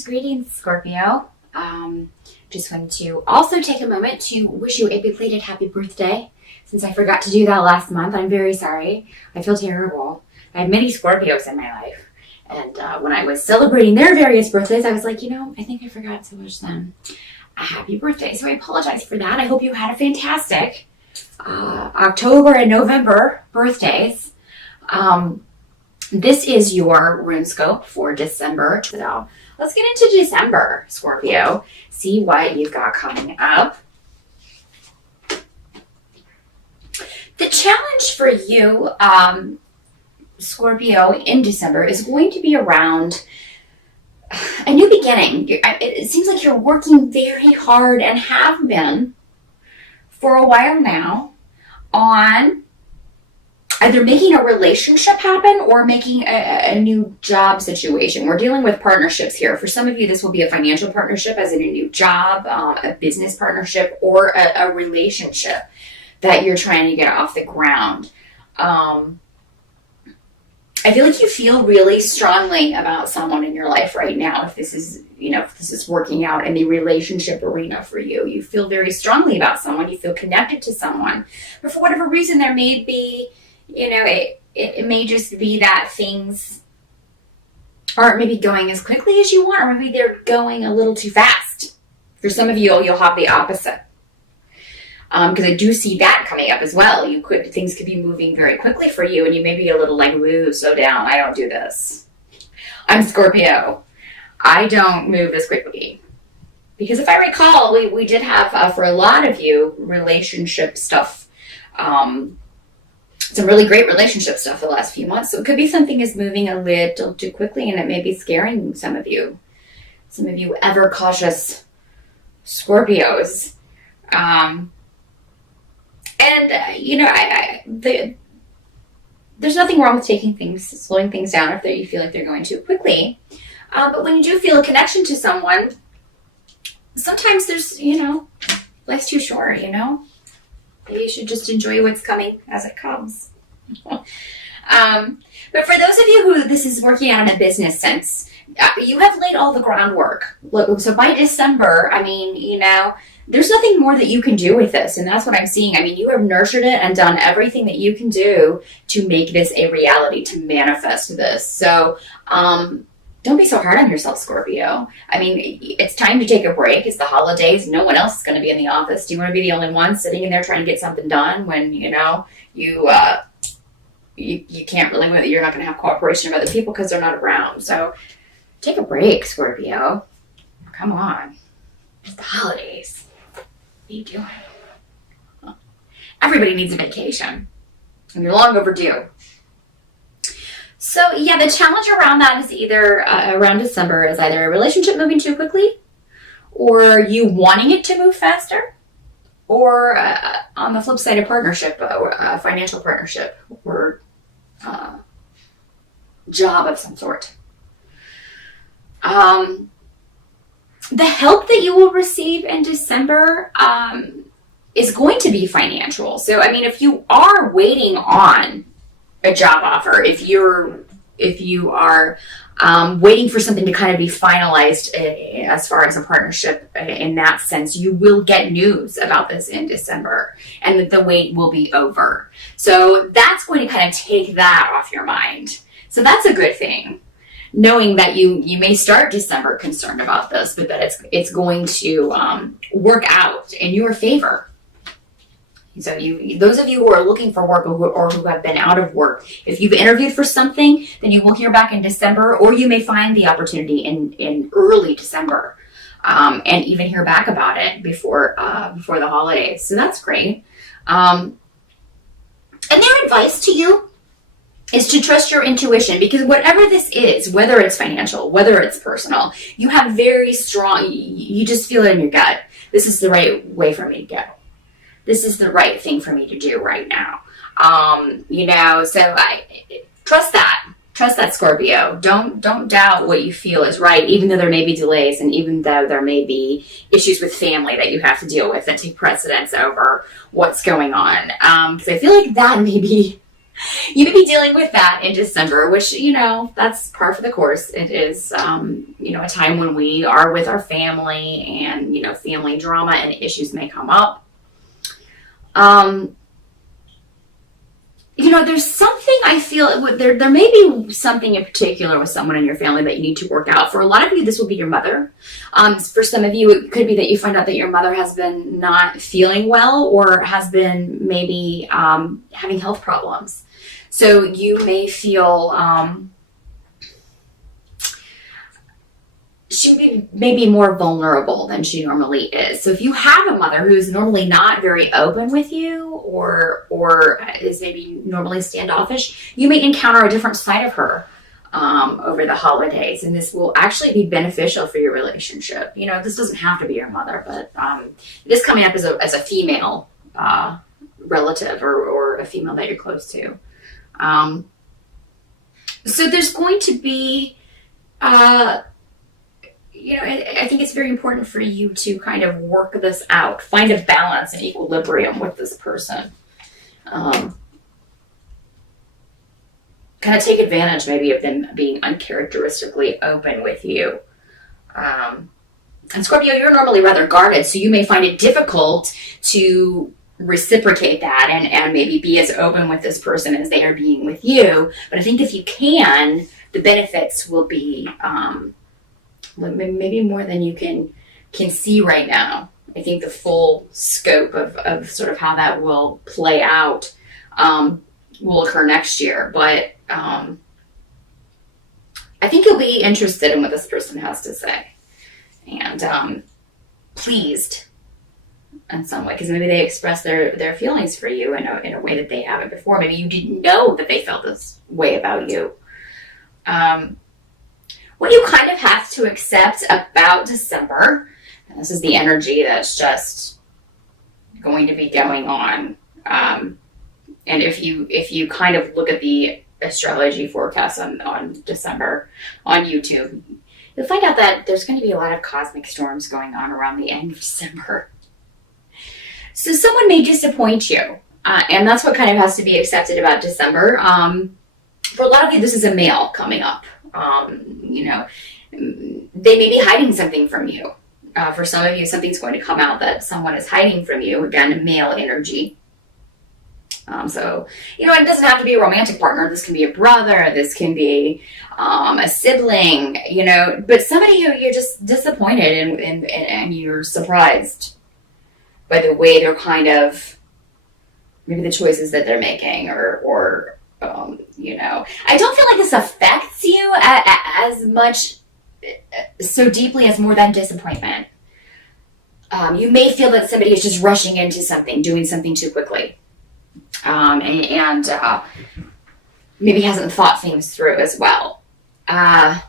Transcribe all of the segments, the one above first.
Greetings, Scorpio. Just wanted to also take a moment to wish you a belated happy birthday. Since I forgot to do that last month, I'm very sorry. I feel terrible. I have many Scorpios in my life. And when I was celebrating their various birthdays, I was like, I think I forgot to wish them a happy birthday. So I apologize for that. I hope you had a fantastic October and November birthdays. This is your RuneScope for December. So let's get into December, Scorpio. See what you've got coming up. The challenge for you, Scorpio, in December is going to be around a new beginning. It seems like you're working very hard and have been for a while now on either making a relationship happen or making a new job situation. We're dealing with partnerships here. For some of you, this will be a financial partnership, as in a new job, a business partnership, or a relationship that you're trying to get off the ground. I feel like you feel really strongly about someone in your life right now. If this is, if this is working out in the relationship arena for you, you feel very strongly about someone. You feel connected to someone. But for whatever reason, there may be, it may just be that things aren't maybe going as quickly as you want, or maybe they're going a little too fast. For some of you, you'll have the opposite. Because I do see that coming up as well. Things could be moving very quickly for you, and you may be a little like, woo, slow down. I don't do this. I'm Scorpio. I don't move as quickly. Because if I recall, we did have, for a lot of you, relationship stuff. Some really great relationship stuff the last few months. So it could be something is moving a little too quickly, and it may be scaring some of you. Some of you ever cautious Scorpios. There's nothing wrong with slowing things down if you feel like they're going too quickly. But when you do feel a connection to someone, sometimes there's, life's too short, Maybe you should just enjoy what's coming as it comes. But for those of you who this is working out in a business sense, you have laid all the groundwork. So by December, there's nothing more that you can do with this. And that's what I'm seeing. You have nurtured it and done everything that you can do to make this a reality, to manifest this. So don't be so hard on yourself, Scorpio. It's time to take a break. It's the holidays. No one else is going to be in the office. Do you want to be the only one sitting in there trying to get something done when, you can't really, you're not going to have cooperation of other people because they're not around. So take a break, Scorpio. Come on. It's the holidays. What are you doing? Everybody needs a vacation. And you're long overdue. So, the challenge around that is either, around December, is either a relationship moving too quickly, or you wanting it to move faster, or on the flip side, a partnership, a financial partnership, or job of some sort. The help that you will receive in December is going to be financial. So, if you are waiting on a job offer, if you are waiting for something to kind of be finalized as far as a partnership in that sense, you will get news about this in December, and that the wait will be over. So that's going to kind of take that off your mind. So that's a good thing, knowing that you may start December concerned about this, but that it's going to work out in your favor. So those of you who are looking for work or who have been out of work, if you've interviewed for something, then you will hear back in December, or you may find the opportunity in early December, and even hear back about it before the holidays. So that's great. And their advice to you is to trust your intuition, because whatever this is, whether it's financial, whether it's personal, you have very strong, you just feel it in your gut. This is the right way for me to go. This is the right thing for me to do right now. So I trust that. Trust that, Scorpio. Don't doubt what you feel is right, even though there may be delays, and even though there may be issues with family that you have to deal with that take precedence over what's going on. Because I feel like that may be You may be dealing with that in December, which, that's par for the course. It is, a time when we are with our family and, family drama and issues may come up. There's something I feel there may be something in particular with someone in your family that you need to work out. For a lot of you, this will be your mother. For some of you, it could be that you find out that your mother has been not feeling well or has been maybe having health problems. So you may feel she may be more vulnerable than she normally is. So if you have a mother who's normally not very open with you or is maybe normally standoffish, you may encounter a different side of her over the holidays. And this will actually be beneficial for your relationship. This doesn't have to be your mother, but it is coming up as a female relative or a female that you're close to. So there's going to be... I think it's very important for you to kind of work this out, find a balance and equilibrium with this person. Kind of take advantage maybe of them being uncharacteristically open with you. And Scorpio, you're normally rather guarded, so you may find it difficult to reciprocate that and maybe be as open with this person as they are being with you. But I think if you can, the benefits will be... maybe more than you can see right now. I think the full scope of sort of how that will play out will occur next year. But I think you'll be interested in what this person has to say and pleased in some way, because maybe they express their feelings for you in a way that they haven't before. Maybe you didn't know that they felt this way about you. What you kind of have to accept about December, and this is the energy that's just going to be going on. And if you kind of look at the astrology forecast on December on YouTube, you'll find out that there's going to be a lot of cosmic storms going on around the end of December. So someone may disappoint you, and that's what kind of has to be accepted about December. For a lot of you, this is a male coming up. They may be hiding something from you. For some of you, something's going to come out that someone is hiding from you. Again, male energy. So, it doesn't have to be a romantic partner. This can be a brother. This can be a sibling, but somebody who you're just disappointed and you're surprised by the way they're kind of, maybe the choices that they're making or I don't feel like this affects you as much, so deeply as more than disappointment. You may feel that somebody is just rushing into something, doing something too quickly, and maybe hasn't thought things through as well. The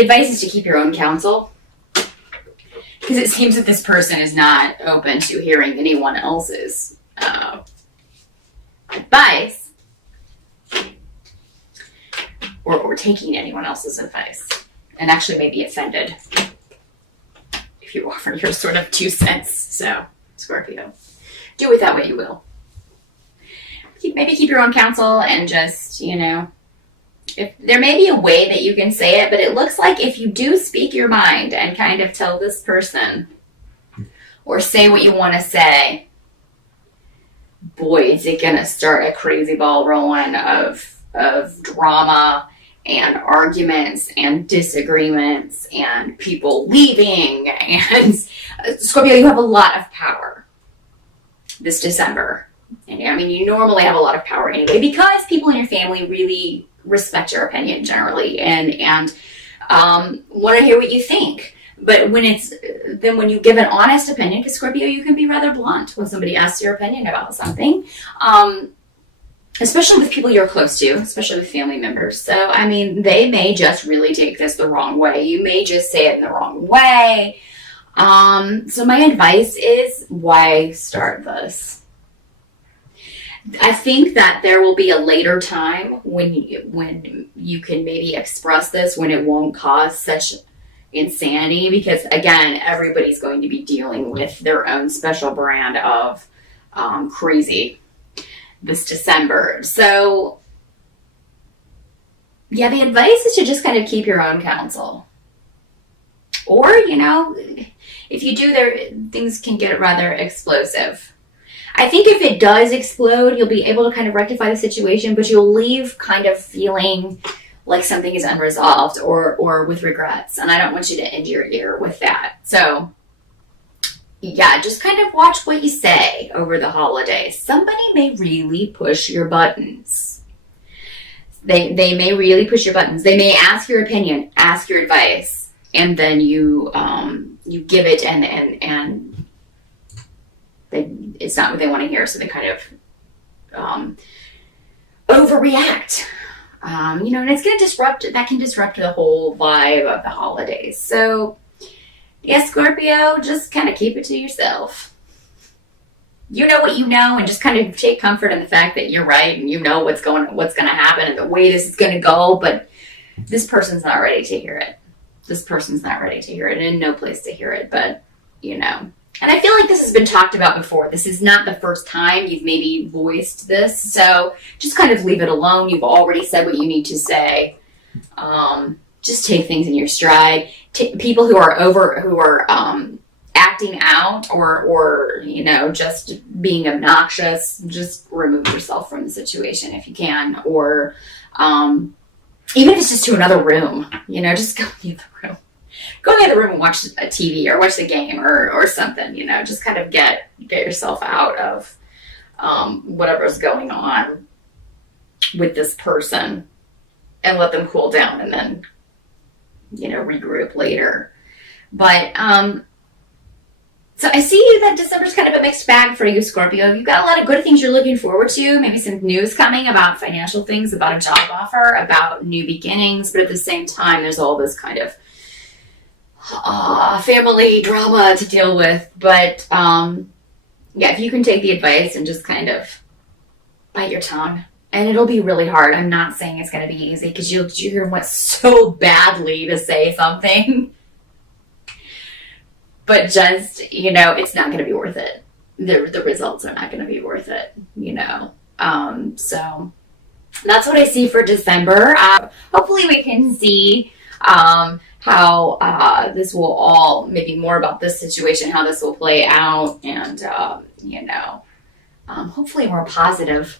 advice is to keep your own counsel, because it seems that this person is not open to hearing anyone else's advice or taking anyone else's advice, and actually may be offended if you offer your sort of 2 cents. So, Scorpio, do with that what you will. Maybe keep your own counsel and just, if there may be a way that you can say it, but it looks like if you do speak your mind and kind of tell this person or say what you want to say, boy, is it going to start a crazy ball rolling of drama and arguments and disagreements and people leaving. And Scorpio, you have a lot of power this December. And you normally have a lot of power anyway, because people in your family really respect your opinion generally and want to hear what you think. But when you give an honest opinion, because Scorpio, you can be rather blunt when somebody asks your opinion about something, especially with people you're close to, especially with family members. So, they may just really take this the wrong way. You may just say it in the wrong way. So my advice is, why start this? I think that there will be a later time when you can maybe express this, when it won't cause such insanity, because again, everybody's going to be dealing with their own special brand of crazy this December. So yeah, the advice is to just kind of keep your own counsel. Or, if you do, things can get rather explosive. I think if it does explode, you'll be able to kind of rectify the situation, but you'll leave kind of feeling like something is unresolved or with regrets. And I don't want you to end your year with that. So yeah, just kind of watch what you say over the holidays. Somebody may really push your buttons. They may really push your buttons. They may ask your opinion, ask your advice, and then you give it, and it's not what they want to hear, so they kind of overreact. And it's going to that can disrupt the whole vibe of the holidays. So, yeah, Scorpio, just kind of keep it to yourself. You know what you know, and just kind of take comfort in the fact that you're right, and you know what's going to happen and the way this is going to go, but this person's not ready to hear it. This person's not ready to hear it, and no place to hear it, but, And I feel like this has been talked about before. This is not the first time you've maybe voiced this, so just kind of leave it alone. You've already said what you need to say. Just take things in your stride. People who are acting out or just being obnoxious, just remove yourself from the situation if you can, or even if it's just to another room, just go leave the room. Go in the other room and watch a TV or watch the game or something, just kind of get yourself out of whatever's going on with this person and let them cool down and then, regroup later. But, so I see that December's kind of a mixed bag for you, Scorpio. You've got a lot of good things you're looking forward to, maybe some news coming about financial things, about a job offer, about new beginnings, but at the same time, there's all this kind of family drama to deal with. But if you can take the advice and just kind of bite your tongue, and it'll be really hard. I'm not saying it's going to be easy because you're want so badly to say something, but just it's not going to be worth it. The results are not going to be worth it. So that's what I see for December. Hopefully we can see how this will all, maybe more about this situation, how this will play out, and hopefully a more positive